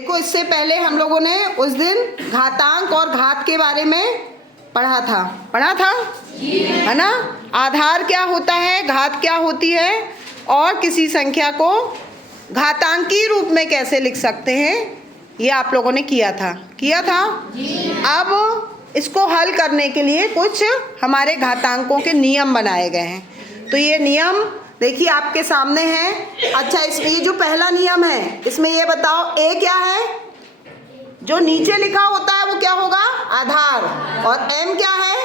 देखो, इससे पहले हम लोगों ने उस दिन घातांक और घात के बारे में पढ़ा था है ना। आधार क्या होता है, घात क्या होती है, और किसी संख्या को घातांकी रूप में कैसे लिख सकते हैं, ये आप लोगों ने किया था अब इसको हल करने के लिए कुछ हमारे घातांकों के नियम बनाए गए हैं। तो ये नियम देखिए आपके सामने है। अच्छा, इसमें ये जो पहला नियम है, इसमें ये बताओ ए क्या है। जो नीचे लिखा होता है वो क्या होगा, आधार, और एम क्या है,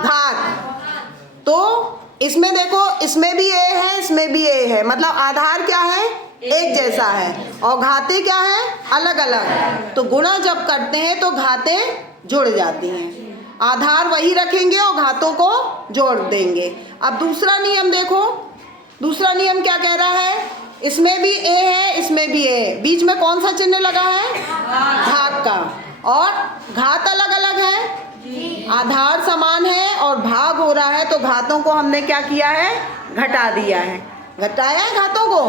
घात। तो इसमें देखो, इसमें भी ए है, इसमें भी ए है, मतलब आधार क्या है, एक जैसा है, और घातें क्या है, अलग अलग। तो गुणा जब करते हैं तो घातें जुड़ जाती हैं। आधार वही रखेंगे और घातों को जोड़ देंगे। अब दूसरा नियम देखो, दूसरा नियम क्या कह रहा है, इसमें भी ए है, इसमें भी ए है, बीच में कौन सा चिन्ह लगा है, भाग का, और घात अलग अलग है, आधार समान है और भाग हो रहा है, तो घातों को हमने क्या किया है, घटा दिया है, घटाया है घातों को।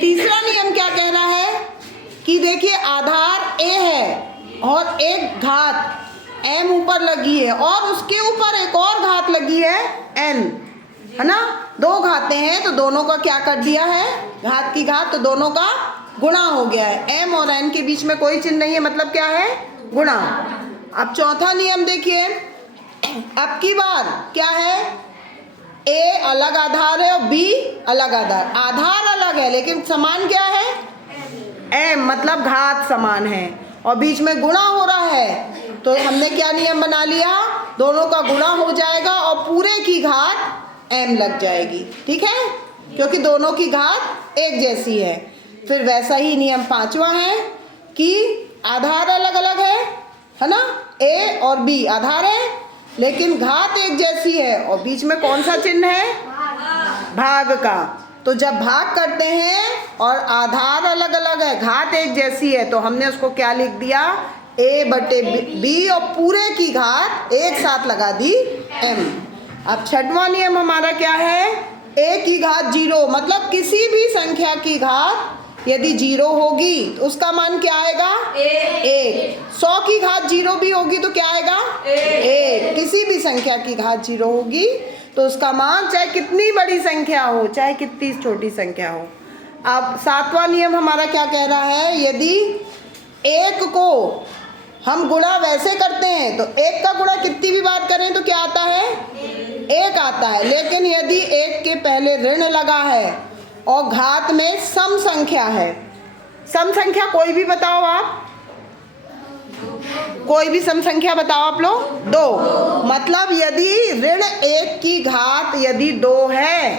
तीसरा नियम क्या कह रहा है कि देखिए आधार ए है और एक घात एम ऊपर लगी है, और उसके ऊपर एक और घात लगी है एन, है ना। दो घातें हैं तो दोनों का क्या कर दिया है, घात की घात, तो दोनों का गुणा हो गया है। एम और एन के बीच में कोई चिन्ह नहीं है, मतलब क्या है, गुणा। अब चौथा नियम देखिए, अब की बार क्या है, ए अलग आधार है और बी अलग आधार, आधार अलग है लेकिन समान क्या है, एम, मतलब घात समान है, और बीच में गुणा हो रहा है। तो हमने क्या नियम बना लिया, दोनों का गुणा हो जाएगा और पूरे की घात एम लग जाएगी, ठीक है, क्योंकि दोनों की घात एक जैसी है। फिर वैसा ही नियम पांचवा है कि आधार अलग अलग है ना, ए और बी आधार है लेकिन घात एक जैसी है, और बीच में कौन सा चिन्ह है, भाग का। तो जब भाग करते हैं और आधार अलग अलग है, घात एक जैसी है, तो हमने उसको क्या लिख दिया, ए बटे बी, और पूरे की घात एक साथ लगा दी एम। अब छठवां नियम हमारा क्या है, ए की घात 0, मतलब किसी भी संख्या की घात यदि 0 होगी तो उसका मान क्या आएगा, 1। 100 की घात 0 भी होगी तो क्या आएगा, 1। किसी भी संख्या की घात 0 होगी तो उसका मान चाहे कितनी बड़ी संख्या हो, चाहे कितनी छोटी संख्या हो। अब सातवां नियम हमारा क्या कह रहा है, यदि 1 को हम गुणा वैसे करते हैं तो 1 का गुणा कितनी भी बार करें तो क्या आता है, 1 आता है, लेकिन यदि 1 के पहले ऋण लगा है और घात में सम संख्या है, सम संख्या कोई भी बताओ आप, कोई भी सम संख्या बताओ आप लोग, 2, मतलब यदि ऋण 1 की घात यदि 2 है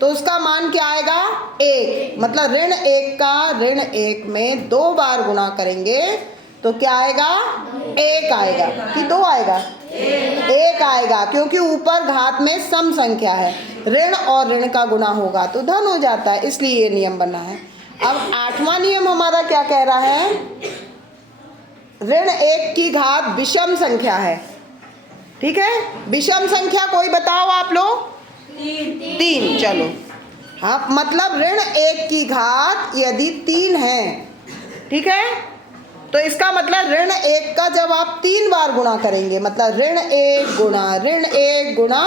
तो उसका मान क्या आएगा, 1, मतलब ऋण 1 का ऋण 1 में 2 बार गुणा करेंगे तो क्या आएगा, 1 आएगा कि 2 आएगा, 1 आएगा, क्योंकि ऊपर घात में सम संख्या है, ऋण और ऋण का गुणा होगा तो धन हो जाता है, इसलिए ये नियम बना है। अब आठवां नियम हमारा क्या कह रहा है, ऋण 1 की घात विषम संख्या है, ठीक है, विषम संख्या कोई बताओ आप लोग, 3, चलो, हाँ, मतलब ऋण 1 की घात यदि 3 है, ठीक है, तो इसका मतलब ऋण 1 का जब आप 3 बार गुणा करेंगे, मतलब ऋण 1 गुणा ऋण 1 गुणा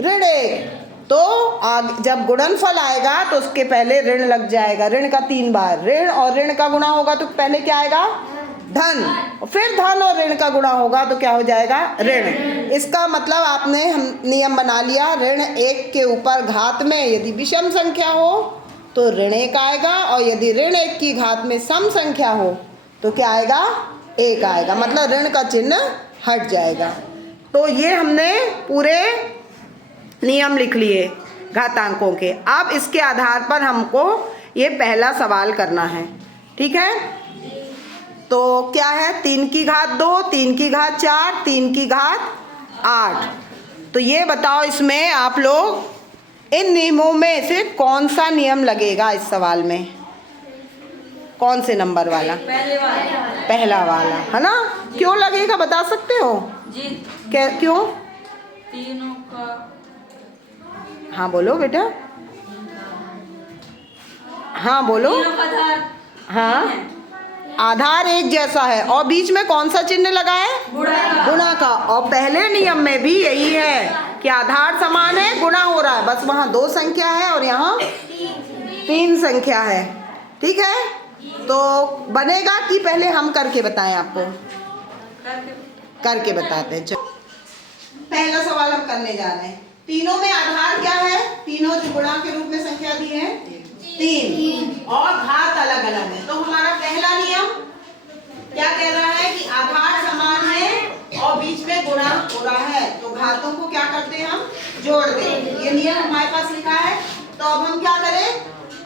ऋण 1, तो आगे जब गुणनफल आएगा तो उसके पहले ऋण लग जाएगा, ऋण का 3 बार, ऋण और ऋण का गुणा होगा तो पहले क्या आएगा, धन, और फिर धन और ऋण का गुणा होगा तो क्या हो जाएगा, ऋण। इसका मतलब आपने हम नियम बना लिया, ऋण 1 के ऊपर घात में यदि विषम संख्या हो तो ऋण 1 आएगा, और यदि ऋण 1 की घात में सम संख्या हो तो क्या आएगा, 1 आएगा, मतलब ऋण का चिन्ह हट जाएगा। तो ये हमने पूरे नियम लिख लिए घातांकों के। अब इसके आधार पर हमको ये पहला सवाल करना है, ठीक है। तो क्या है, 3 की घात 2, 3 की घात 4, 3 की घात 8। तो ये बताओ इसमें आप लोग इन नियमों में से कौन सा नियम लगेगा इस सवाल में, कौन से नंबर वाला, पहला वाला, है ना। क्यों लगेगा बता सकते हो जी, क्या क्यों, तीनों का, हाँ बोलो बेटा, हाँ बोलो, हाँ आधार एक जैसा है और बीच में कौन सा चिन्ह लगा है? गुणा का। और पहले नियम में भी यही है कि आधार समान है, गुणा हो रहा है, बस वहाँ 2 संख्या है और यहाँ 3 संख्या है। ठीक है, तो बनेगा कि पहले हम करके बताएं आपको? करके बताते हैं। चलो पहला सवाल हम करने जा रहे हैं। तीनों में आधार क्या है? तीनों जो गुणा के रूप में संख्या दी है 3 और घात अलग अलग है। तो हमारा पहला नियम क्या कह रहा है कि आधार समान है और बीच में गुणा हो रहा है, तो घातों को क्या करते हैं? हम जोड़ दें। ये नियम हमारे पास लिखा है। तो अब हम क्या करें?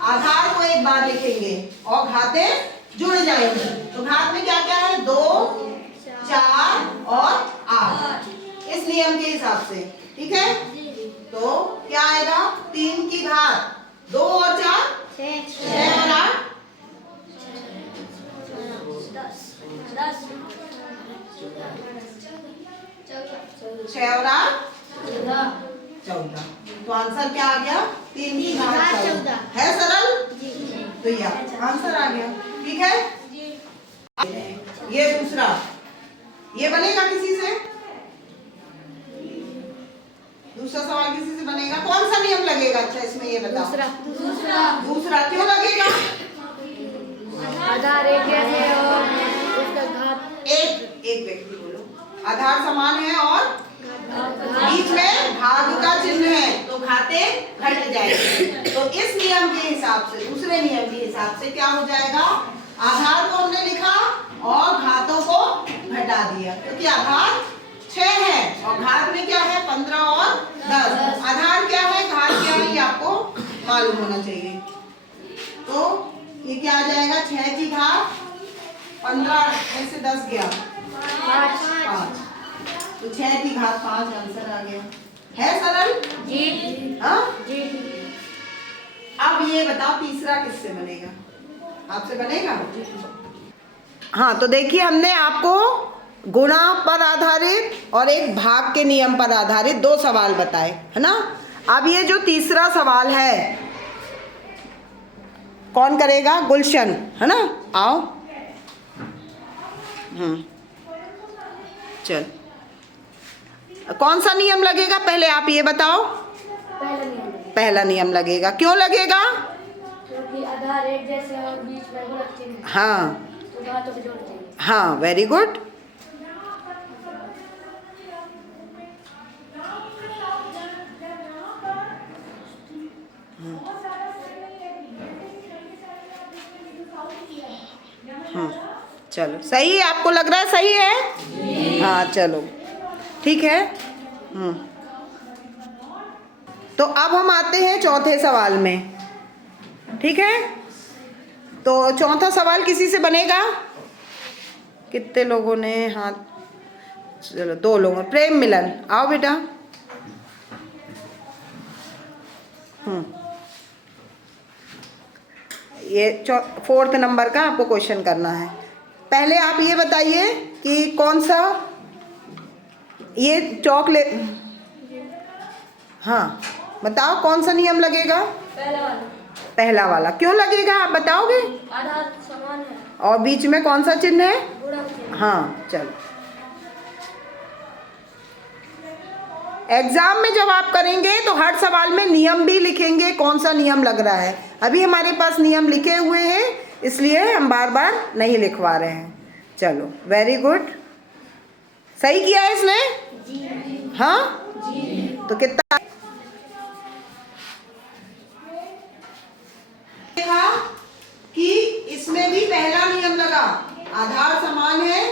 आधार को एक बार लिखेंगे और घातें जुड़ जाएंगी। तो घात में क्या क्या है? 2, 4 और 8 इस नियम के हिसाब से। ठीक है, तो क्या आएगा? 3 की घात 2 और 4 6 और 8 6 और 8 14। तो आंसर क्या आ गया? 3 की घात 14 है। सरल? तो ये आंसर आ गया। ठीक है, ये दूसरा, ये बनेगा किसी से? दूसरा सवाल किसी से बनेगा? कौन सा नियम लगेगा? अच्छा इसमें ये बताओ। दूसरा क्यों लगेगा? आधार एक जैसे और उसका घात एक व्यक्ति बोलो। आधार समान है और बीच में भाग का चिन्ह है, तो घातें घट जाएंगी। तो इस नियम के हिसाब से, दूसरे नियम के हिसाब से क्या हो जाएगा? आधार को हमने लिखा और घातों को घटा दिया, क्योंकि आधार 6 है और घात में क्या है? 15 और 10। आधार क्या है, घात क्या है, ये आपको मालूम होना चाहिए। तो ये क्या आ जाएगा? 6 की घात 15 में से 10 गया 5, तो 6 की घात 5 आंसर आ गया। है सरल? जी। हाँ जी। अब ये बताओ तीसरा किससे बनेगा? आपसे बनेगा? हाँ, तो देखिए हमने आपको गुणा पर आधारित और एक भाग के नियम पर आधारित 2 सवाल बताए, है ना। अब ये जो तीसरा सवाल है कौन करेगा? गुलशन, है ना। आओ। चल, कौन सा नियम लगेगा पहले आप ये बताओ? पहला नियम लगेगा। क्यों लगेगा? क्योंकि आधार एक जैसे और बीच में गुणा चिन्ह। हाँ, तो घातों को जोड़ देंगे। हाँ, वेरी गुड। चलो सही है, आपको लग रहा है सही है? हाँ चलो ठीक है। तो अब हम आते हैं चौथे सवाल में। ठीक है, तो चौथा सवाल किसी से बनेगा? कितने लोगों ने हाथ? चलो 2 लोगों। प्रेम मिलन, आओ बेटा। ये 4th नंबर का आपको क्वेश्चन करना है। पहले आप ये बताइए कि कौन सा ये चॉकलेट, हाँ बताओ कौन सा नियम लगेगा? पहला वाला। क्यों लगेगा आप बताओगे? आधार समान है और बीच में कौन सा चिन्ह है? गुणा चिन्ह। हाँ चलो, एग्जाम में जब आप करेंगे तो हर सवाल में नियम भी लिखेंगे, कौन सा नियम लग रहा है। अभी हमारे पास नियम लिखे हुए हैं, इसलिए हम बार बार नहीं लिखवा रहे हैं। चलो वेरी गुड, सही किया है इसने? जी। हाँ जी। तो कितना देखा कि इसमें भी पहला नियम लगा, आधार समान है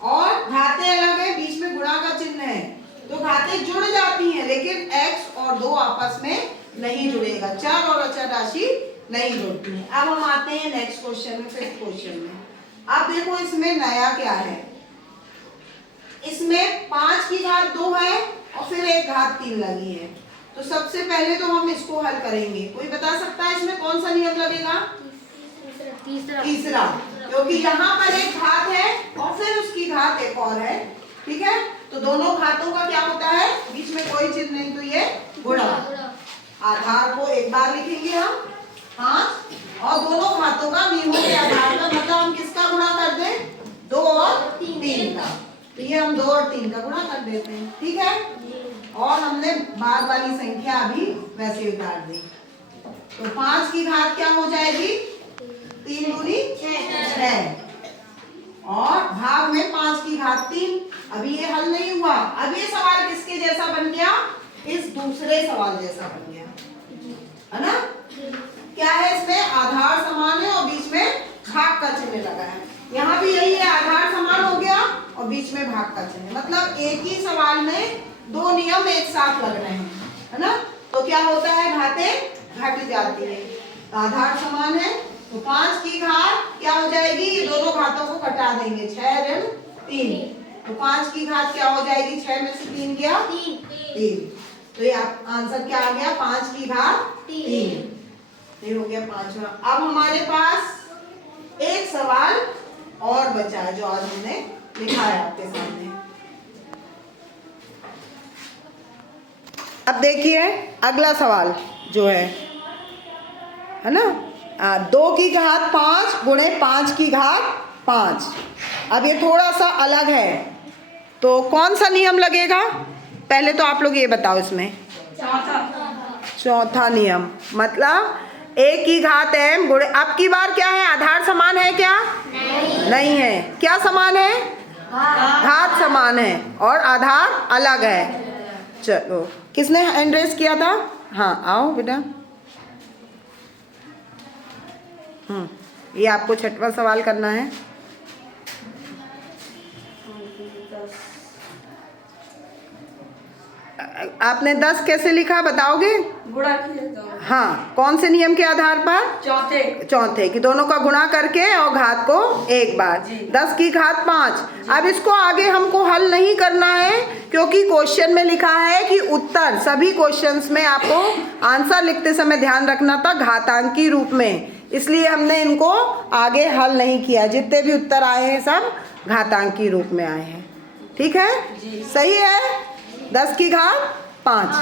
और घातें अलग है, बीच में गुणा का चिन्ह है, तो घातें जुड़ जाती हैं, लेकिन x और 2 आपस में नहीं जुड़ेगा, चर और अचर राशि नहीं जुड़ती है। अब हम आते हैं नेक्स्ट क्वेश्चन में, 5th क्वेश्चन में। अब देखो इसमें नया क्या है, इसमें 5 की घात 2 है और फिर एक घात 3 लगी है। तो सबसे पहले तो हम इसको हल करेंगे। कोई बता सकता है इसमें कौन सा नियम लगेगा? तीसरा, क्योंकि यहाँ पर एक घात है और फिर उसकी घात एक और है। ठीक है, तो दोनों घातों का क्या होता है? बीच में कोई चिन्ह नहीं, तो ये गुणा। आधार को एक बार लिखेंगे हम 5 और दोनों घातों का नियमों के आधार पर, मतलब हम किसका गुणा कर दें, 2 और 3 का, तो ये हम 2 और 3 का गुणा कर देते हैं, ठीक है। और हमने बाद वाली संख्या अभी वैसे ही उतार दी, तो 5 की घात क्या हो जाएगी, 3 दूनी 6, और भाग में 5 की घात 3। अभी ये हल नहीं हुआ, अब ये सवाल किसके जैसा बन गया, इस दूसरे सवाल जैसा बन गया, है ना। क्या है इसमें, आधार समान है और बीच में भाग का चिन्ह लगा है। यहाँ भी यही है, आधार समान हो गया और बीच में भाग का चिन्ह, मतलब एक ही सवाल में 2 नियम एक साथ लग रहे हैं, है ना। तो क्या होता है, घातें घट जाती है। आधार समान है तो 5 की घात क्या हो जाएगी, ये दोनों घातों को घटा देंगे, 6 ऋण 3, तो 5 की घात क्या हो जाएगी, 6 में से 3 गया 3, तो ये आंसर क्या आ गया, 5 की घात 3, ये हो गया 5वां। अब हमारे पास एक सवाल और बचा है जो आज हमने लिखा है आपके सामने। अब देखिए अगला सवाल जो है ना, 2 की घात 5 गुणे 5 की घात 5। अब ये थोड़ा सा अलग है, तो कौन सा नियम लगेगा, पहले तो आप लोग ये बताओ इसमें, चौथा नियम, मतलब 1 की घात m गुणे, अब की बार क्या है, आधार समान है क्या, नहीं है, क्या समान है, घात समान है और आधार अलग है। चलो किसने हैंड रेस किया था, हाँ आओ बेटा। ये आपको 6वां सवाल करना है। आपने 10 कैसे लिखा बताओगे, गुणा किए तो, हाँ कौन से नियम के आधार पर, चौथे कि दोनों का गुणा करके और घात को एक बार, 10 की घात 5। अब इसको आगे हमको हल नहीं करना है, क्योंकि क्वेश्चन में लिखा है कि उत्तर, सभी क्वेश्चंस में आपको आंसर लिखते समय ध्यान रखना था घातांकी रूप में, इसलिए हमने इनको आगे हल नहीं किया, जितने भी उत्तर आए हैं सब घातांकी रूप में आए हैं, ठीक है, सही है, 10 की घात 5।